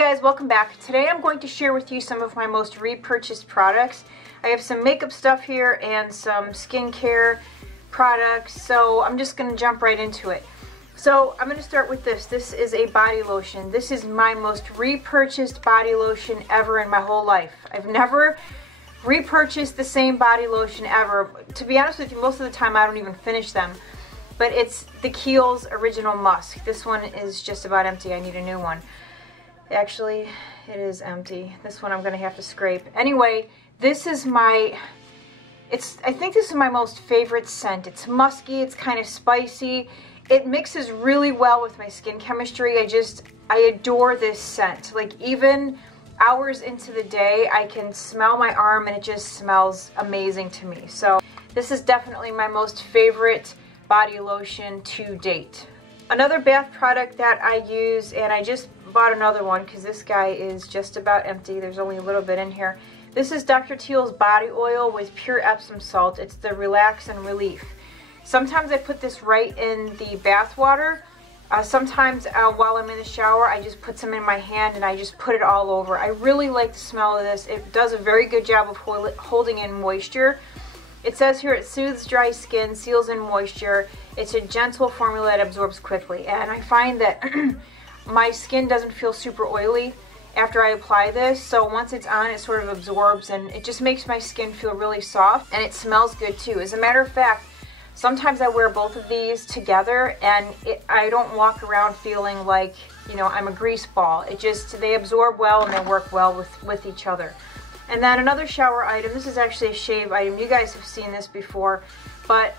guys, welcome back. Today I'm going to share with you some of my most repurchased products. I have some makeup stuff here and some skincare products, so I'm just going to jump right into it. So I'm going to start with this. This is a body lotion. This is my most repurchased body lotion ever in my whole life. I've never repurchased the same body lotion ever. To be honest with you, most of the time I don't even finish them. But it's the Kiehl's Original Musk. This one is just about empty. I need a new one. Actually, it is empty. This one I'm going to have to scrape. Anyway, this is I think this is my most favorite scent. It's musky, it's kind of spicy. It mixes really well with my skin chemistry. I adore this scent. Like, even hours into the day, I can smell my arm and it just smells amazing to me. So this is definitely my most favorite body lotion to date. Another bath product that I use, and I just bought another one because this guy is just about empty. There's only a little bit in here. This is Dr. Teal's body oil with pure Epsom salt. It's the Relax and Relief. Sometimes I put this right in the bath water. Sometimes while I'm in the shower, I just put some in my hand and I just put it all over. I really like the smell of this. It does a very good job of holding in moisture. It says here it soothes dry skin, seals in moisture. It's a gentle formula that absorbs quickly. And I find that my skin doesn't feel super oily after I apply this. So once it's on, it sort of absorbs and it just makes my skin feel really soft. And it smells good too. As a matter of fact, sometimes I wear both of these together and I don't walk around feeling like, you know, I'm a grease ball. They absorb well and they work well with each other. And then another shower item, this is actually a shave item. You guys have seen this before, but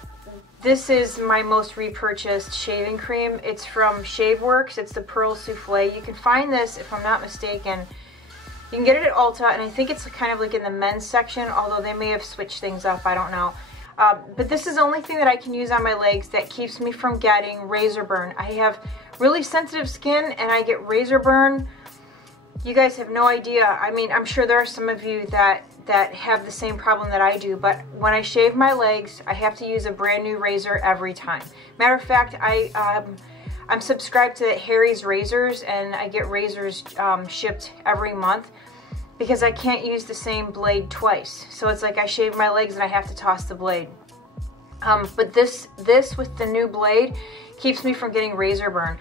this is my most repurchased shaving cream. It's from ShaveWorks. It's the Pearl Souffle. You can find this, if I'm not mistaken, you can get it at Ulta, and I think it's kind of like in the men's section, although they may have switched things up, I don't know. But this is the only thing that I can use on my legs that keeps me from getting razor burn. I have really sensitive skin and I get razor burn. You guys have no idea. I mean, I'm sure there are some of you that have the same problem that I do, but when I shave my legs, I have to use a brand new razor every time. Matter of fact, I'm subscribed to Harry's Razors, and I get razors shipped every month because I can't use the same blade twice. So it's like I shave my legs and I have to toss the blade. But this with the new blade keeps me from getting razor burn.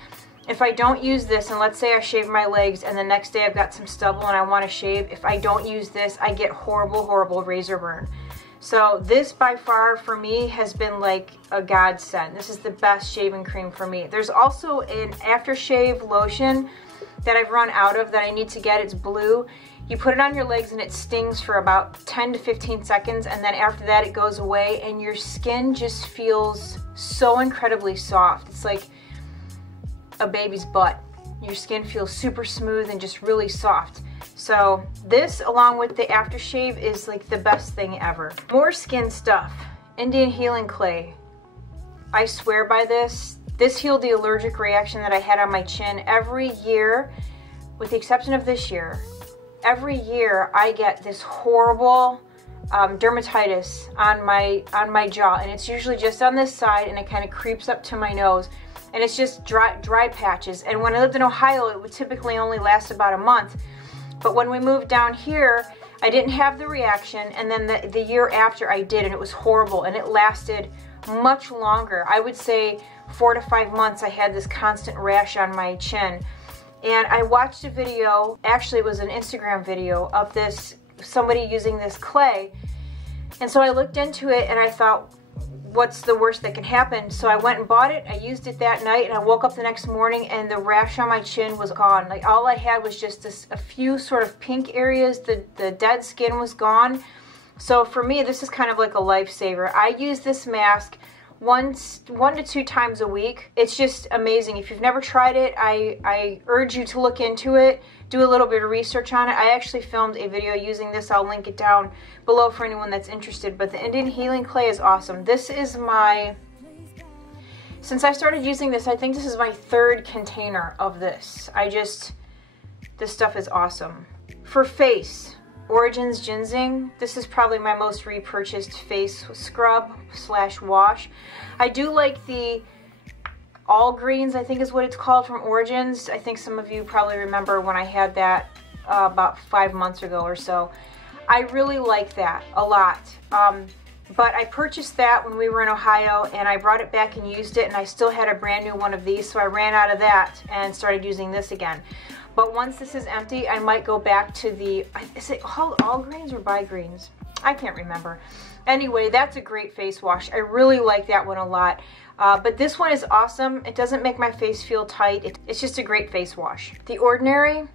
If I don't use this, and let's say I shave my legs and the next day I've got some stubble and I want to shave, if I don't use this, I get horrible, horrible razor burn. So this by far for me has been like a godsend. This is the best shaving cream for me. There's also an aftershave lotion that I've run out of that I need to get. It's blue. You put it on your legs and it stings for about 10 to 15 seconds, and then after that it goes away and your skin just feels so incredibly soft. It's like a baby's butt. Your skin feels super smooth and just really soft. So this, along with the aftershave, is like the best thing ever. More skin stuff. Indian Healing Clay. I swear by this. This healed the allergic reaction that I had on my chin. Every year, with the exception of this year, every year I get this horrible dermatitis on my jaw, and it's usually just on this side and it kind of creeps up to my nose. And it's just dry patches. And when I lived in Ohio, it would typically only last about a month. But when we moved down here, I didn't have the reaction, and then the year after I did, and it was horrible, and it lasted much longer. I would say 4 to 5 months I had this constant rash on my chin. And I watched a video, actually it was an Instagram video, of somebody using this clay. And so I looked into it and I thought, what's the worst that can happen? So I went and bought it. I used it that night and I woke up the next morning and the rash on my chin was gone. Like, all I had was just a few sort of pink areas. The dead skin was gone. So for me, this is kind of like a lifesaver. I use this mask one to 2 times a week. It's just amazing. If you've never tried it, I urge you to look into it. Do a little bit of research on it. I actually filmed a video using this. I'll link it down below for anyone that's interested. But the Indian Healing Clay is awesome. This is since I started using this, I think this is my 3rd container of this. This stuff is awesome. For face, Origins Ginseng. This is probably my most repurchased face scrub / wash. I do like the All Greens, I think is what it's called, from Origins. I think some of you probably remember when I had that about 5 months ago or so. I really like that a lot. But I purchased that when we were in Ohio, and I brought it back and used it, and I still had a brand new one of these, so I ran out of that and started using this again. But once this is empty, I might go back to the, is it called All Greens or By Greens? I can't remember. Anyway, that's a great face wash. I really like that one a lot. But this one is awesome. It doesn't make my face feel tight. It's just a great face wash. The Ordinary,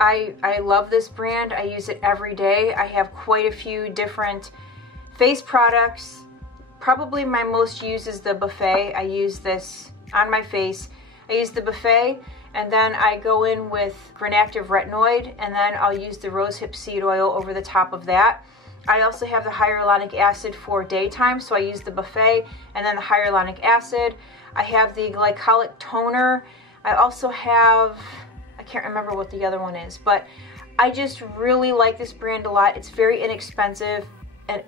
I love this brand. I use it every day. I have quite a few different face products. Probably my most used is the Buffet. I use this on my face. I use the Buffet, and then I go in with Granactive Retinoid, and then I'll use the rosehip seed oil over the top of that. I also have the hyaluronic acid for daytime, so I use the Buffet and then the hyaluronic acid. I have the glycolic toner. I also have, I can't remember what the other one is, but I just really like this brand a lot. It's very inexpensive,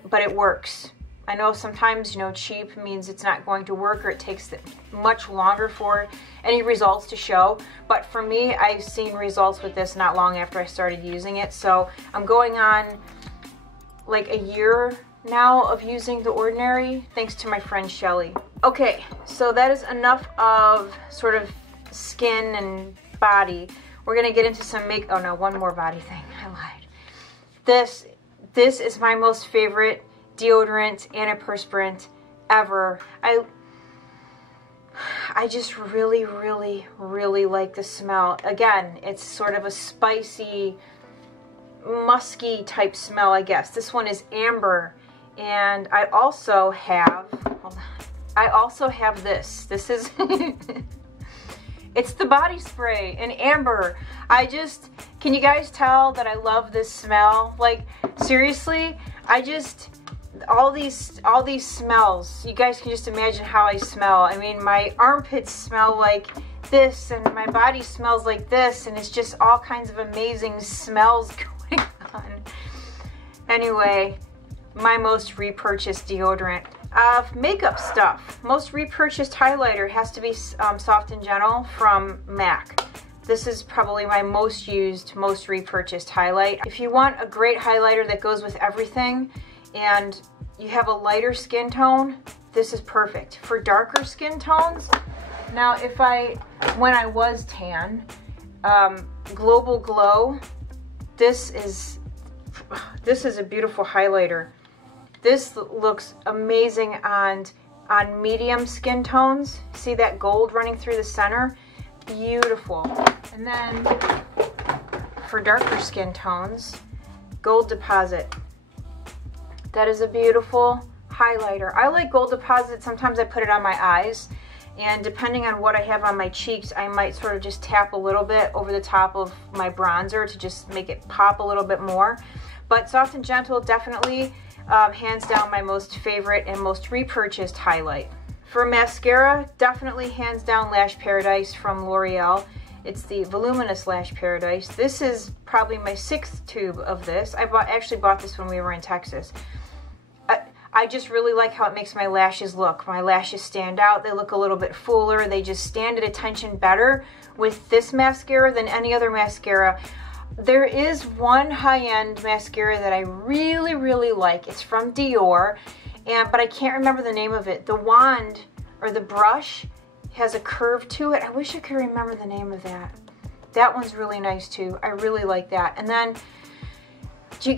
but it works. I know sometimes, you know, cheap means it's not going to work, or it takes much longer for any results to show. But for me, I've seen results with this not long after I started using it. So I'm going on like a year now of using the Ordinary, thanks to my friend Shelly. Okay, so that is enough of sort of skin and body. We're gonna get into some oh no, one more body thing, I lied. This is my most favorite deodorant, antiperspirant ever. I just really, really, really like the smell. Again, it's sort of a spicy, musky type smell, I guess. This one is amber, and I also have, hold on, I also have this. This is, it's the body spray in amber. Can you guys tell that I love this smell? Like, seriously, all these smells, you guys can just imagine how I smell. I mean, my armpits smell like this, and my body smells like this, and it's just all kinds of amazing smells going on. Anyway, my most repurchased deodorant. Makeup stuff. Most repurchased highlighter has to be Soft and Gentle from MAC. This is probably my most used, most repurchased highlight. If you want a great highlighter that goes with everything, and you have a lighter skin tone, this is perfect. For darker skin tones, now when I was tan, Global Glow, this is a beautiful highlighter. This looks amazing on medium skin tones. See that gold running through the center? Beautiful. And then for darker skin tones, Gold Deposit. That is a beautiful highlighter. I like Gold Deposit. Sometimes I put it on my eyes, and depending on what I have on my cheeks, I might sort of just tap a little bit over the top of my bronzer to just make it pop a little bit more. But Soft and Gentle, definitely hands down my most favorite and most repurchased highlight. For mascara, definitely hands down Lash Paradise from L'Oreal. It's the Voluminous Lash Paradise. This is probably my 6th tube of this. I actually bought this when we were in Texas. I just really like how it makes my lashes look. My lashes stand out. They look a little bit fuller. They just stand at attention better with this mascara than any other mascara. There is one high-end mascara that I really, really like. It's from Dior, but I can't remember the name of it. The wand, or the brush, has a curve to it. I wish I could remember the name of that. That one's really nice too. I really like that. And then,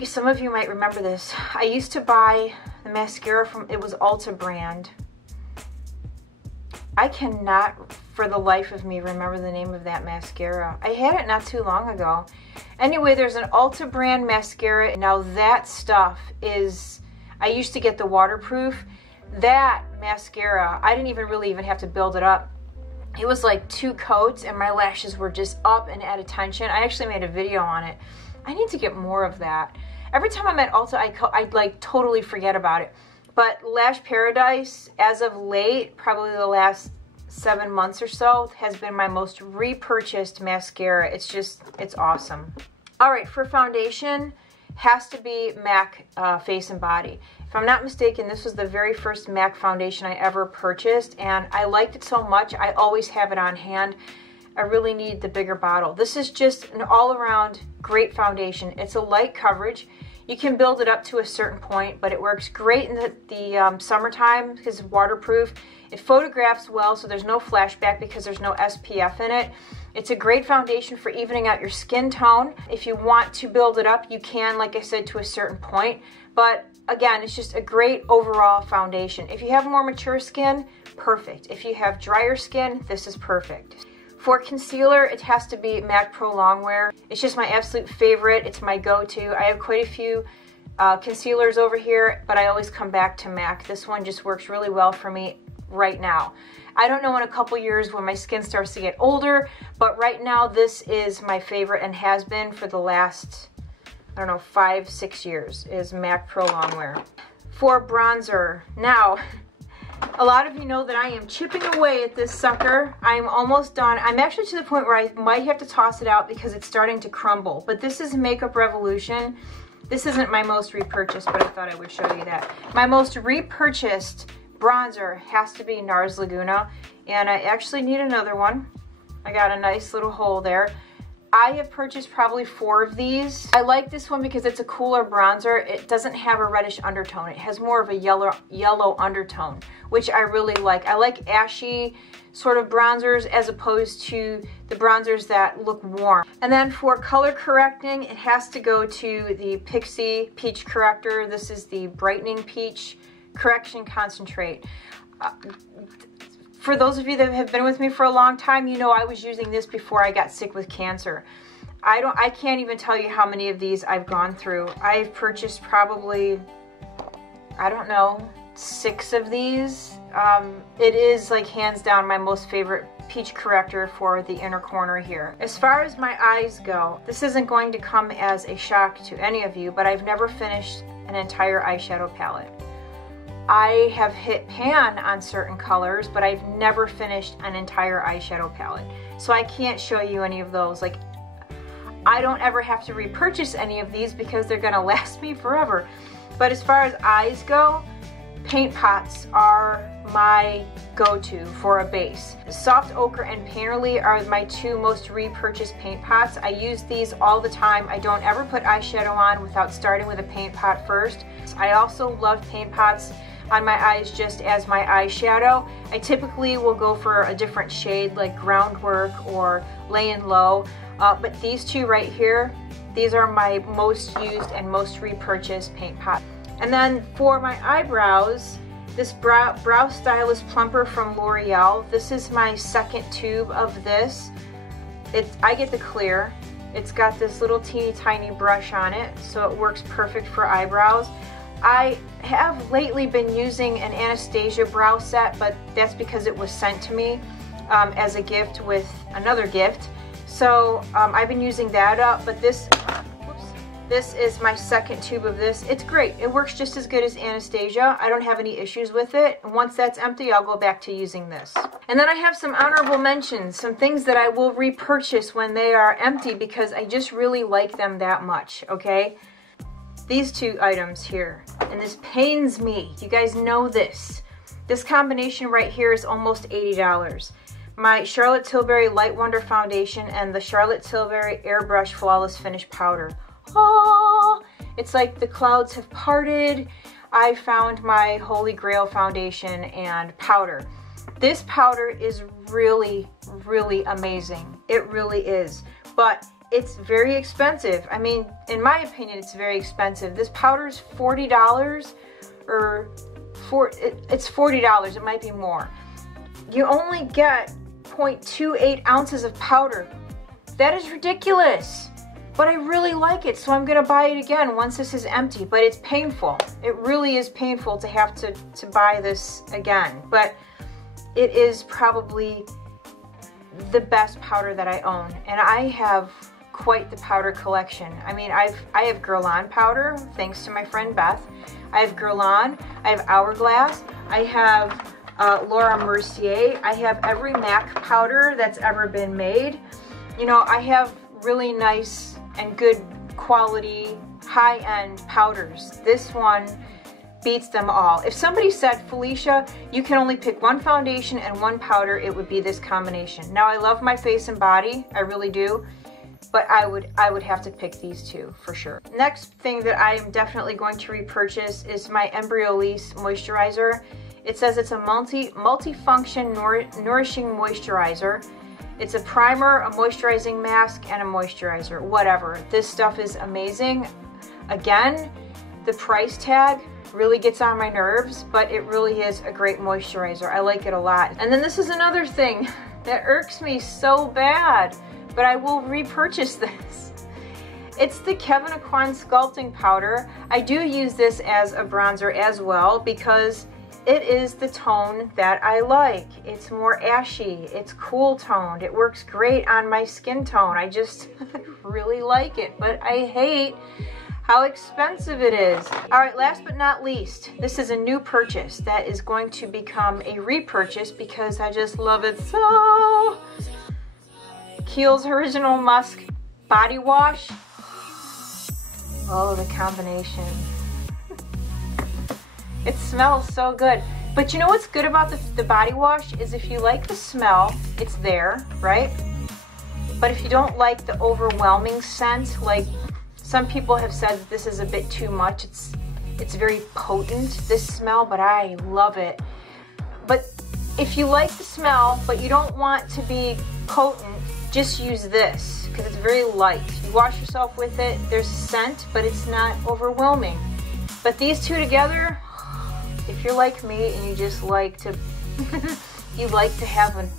some of you might remember this. I used to buy the mascara it was Ulta brand. I cannot for the life of me remember the name of that mascara. I had it not too long ago. Anyway, there's an Ulta brand mascara. Now that stuff is, I used to get the waterproof. That mascara, I didn't really have to build it up. It was like 2 coats and my lashes were just up and at attention. I actually made a video on it. I need to get more of that. Every time I'm at Ulta, I like totally forget about it. But Lash Paradise, as of late, probably the last 7 months or so, has been my most repurchased mascara. It's awesome. All right, for foundation, has to be MAC Face and Body. If I'm not mistaken, this was the very first MAC foundation I ever purchased, and I liked it so much I always have it on hand. I really need the bigger bottle. This is just an all-around great foundation. It's a light coverage. You can build it up to a certain point, but it works great in the summertime because it's waterproof. It photographs well, so there's no flashback because there's no SPF in it. It's a great foundation for evening out your skin tone. If you want to build it up, you can, like I said, to a certain point. But again, it's just a great overall foundation. If you have more mature skin, perfect. If you have drier skin, this is perfect. For concealer, it has to be MAC Pro Longwear. It's just my absolute favorite. It's my go-to. I have quite a few concealers over here, but I always come back to MAC. This one just works really well for me right now. I don't know in a couple years when my skin starts to get older, but right now this is my favorite and has been for the last, I don't know, 5-6 years, is MAC Pro Longwear. For bronzer, now, a lot of you know that I am chipping away at this sucker. I'm almost done. I'm actually to the point where I might have to toss it out because it's starting to crumble. But this is Makeup Revolution. This isn't my most repurchased, but I thought I would show you that. My most repurchased bronzer has to be NARS Laguna. And I actually need another one. I got a nice little hole there. I have purchased probably 4 of these. I like this one because it's a cooler bronzer. It doesn't have a reddish undertone. It has more of a yellow undertone, which I really like. I like ashy sort of bronzers as opposed to the bronzers that look warm. And then for color correcting, it has to go to the Pixi Peach Corrector. This is the Brightening Peach Correction Concentrate. For those of you that have been with me for a long time, you know I was using this before I got sick with cancer. I can't even tell you how many of these I've gone through. I've purchased probably, I don't know, 6 of these. It is like hands down my most favorite peach corrector for the inner corner here. As far as my eyes go, this isn't going to come as a shock to any of you, but I've never finished an entire eyeshadow palette. I have hit pan on certain colors, but I've never finished an entire eyeshadow palette. So I can't show you any of those. Like, I don't ever have to repurchase any of these because they're gonna last me forever. But as far as eyes go, paint pots are my go-to for a base. Soft Ochre and Painterly are my 2 most repurchased paint pots. I use these all the time. I don't ever put eyeshadow on without starting with a paint pot first. I also love paint pots on my eyes just as my eyeshadow. I typically will go for a different shade like Groundwork or Laying Low, but these 2 right here, these are my most used and most repurchased paint pot. And then for my eyebrows, this Brow Stylist Plumper from L'Oreal. This is my 2nd tube of this. I get the clear. It's got this little teeny tiny brush on it, so it works perfect for eyebrows. I have lately been using an Anastasia brow set, but that's because it was sent to me as a gift with another gift. So I've been using that up, but this is my 2nd tube of this. It's great. It works just as good as Anastasia. I don't have any issues with it. And once that's empty, I'll go back to using this. And then I have some honorable mentions, some things that I will repurchase when they are empty because I just really like them that much, okay? These 2 items here, and this pains me. You guys know this. This combination right here is almost $80. My Charlotte Tilbury Light Wonder Foundation and the Charlotte Tilbury Airbrush Flawless Finish Powder. Oh, it's like the clouds have parted. I found my Holy Grail foundation and powder. This powder is really, really amazing. It really is. But it's very expensive. I mean, in my opinion, it's very expensive. This powder is $40 or it's $40. It might be more. You only get 0.28 ounces of powder. That is ridiculous. But I really like it, so I'm gonna buy it again once this is empty. But it's painful. It really is painful to have to buy this again. But it is probably the best powder that I own, and I have quite the powder collection. I mean, I have Guerlain powder, thanks to my friend Beth. I have Guerlain, I have Hourglass, I have Laura Mercier, I have every MAC powder that's ever been made. You know, I have really nice and good quality high-end powders. This one beats them all. If somebody said, Felicia, you can only pick one foundation and one powder, it would be this combination. Now I love my face and body, I really do, but I would have to pick these two for sure. Next thing that I am definitely going to repurchase is my Embryolisse moisturizer. It says it's a multi-function nourishing moisturizer. It's a primer, a moisturizing mask, and a moisturizer, whatever. This stuff is amazing. Again, the price tag really gets on my nerves, but it really is a great moisturizer. I like it a lot. And then this is another thing that irks me so bad, but I will repurchase this. It's the Kevyn Aucoin Sculpting Powder. I do use this as a bronzer as well because it is the tone that I like. It's more ashy, it's cool toned, it works great on my skin tone. I just really like it, but I hate how expensive it is. All right, last but not least, this is a new purchase that is going to become a repurchase because I just love it so. Kiehl's Original Musk Body Wash. Oh, the combination. It smells so good. But you know what's good about the body wash is if you like the smell, it's there, right? But if you don't like the overwhelming scent, like some people have said that this is a bit too much. It's very potent, this smell, but I love it. But if you like the smell, but you don't want to be potent, just use this because it's very light. You wash yourself with it, there's scent, but it's not overwhelming. But these two together, if you're like me and you just like to, you like to have a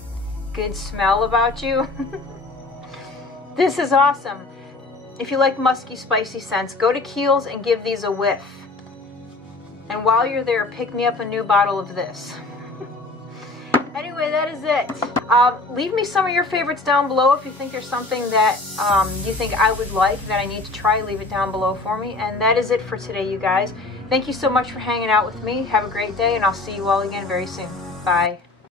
good smell about you, this is awesome. If you like musky, spicy scents, go to Kiehl's and give these a whiff. And while you're there, pick me up a new bottle of this. Anyway, that is it. Leave me some of your favorites down below. If you think there's something that you think I would like that I need to try, leave it down below for me. And that is it for today, you guys. Thank you so much for hanging out with me. Have a great day, and I'll see you all again very soon. Bye.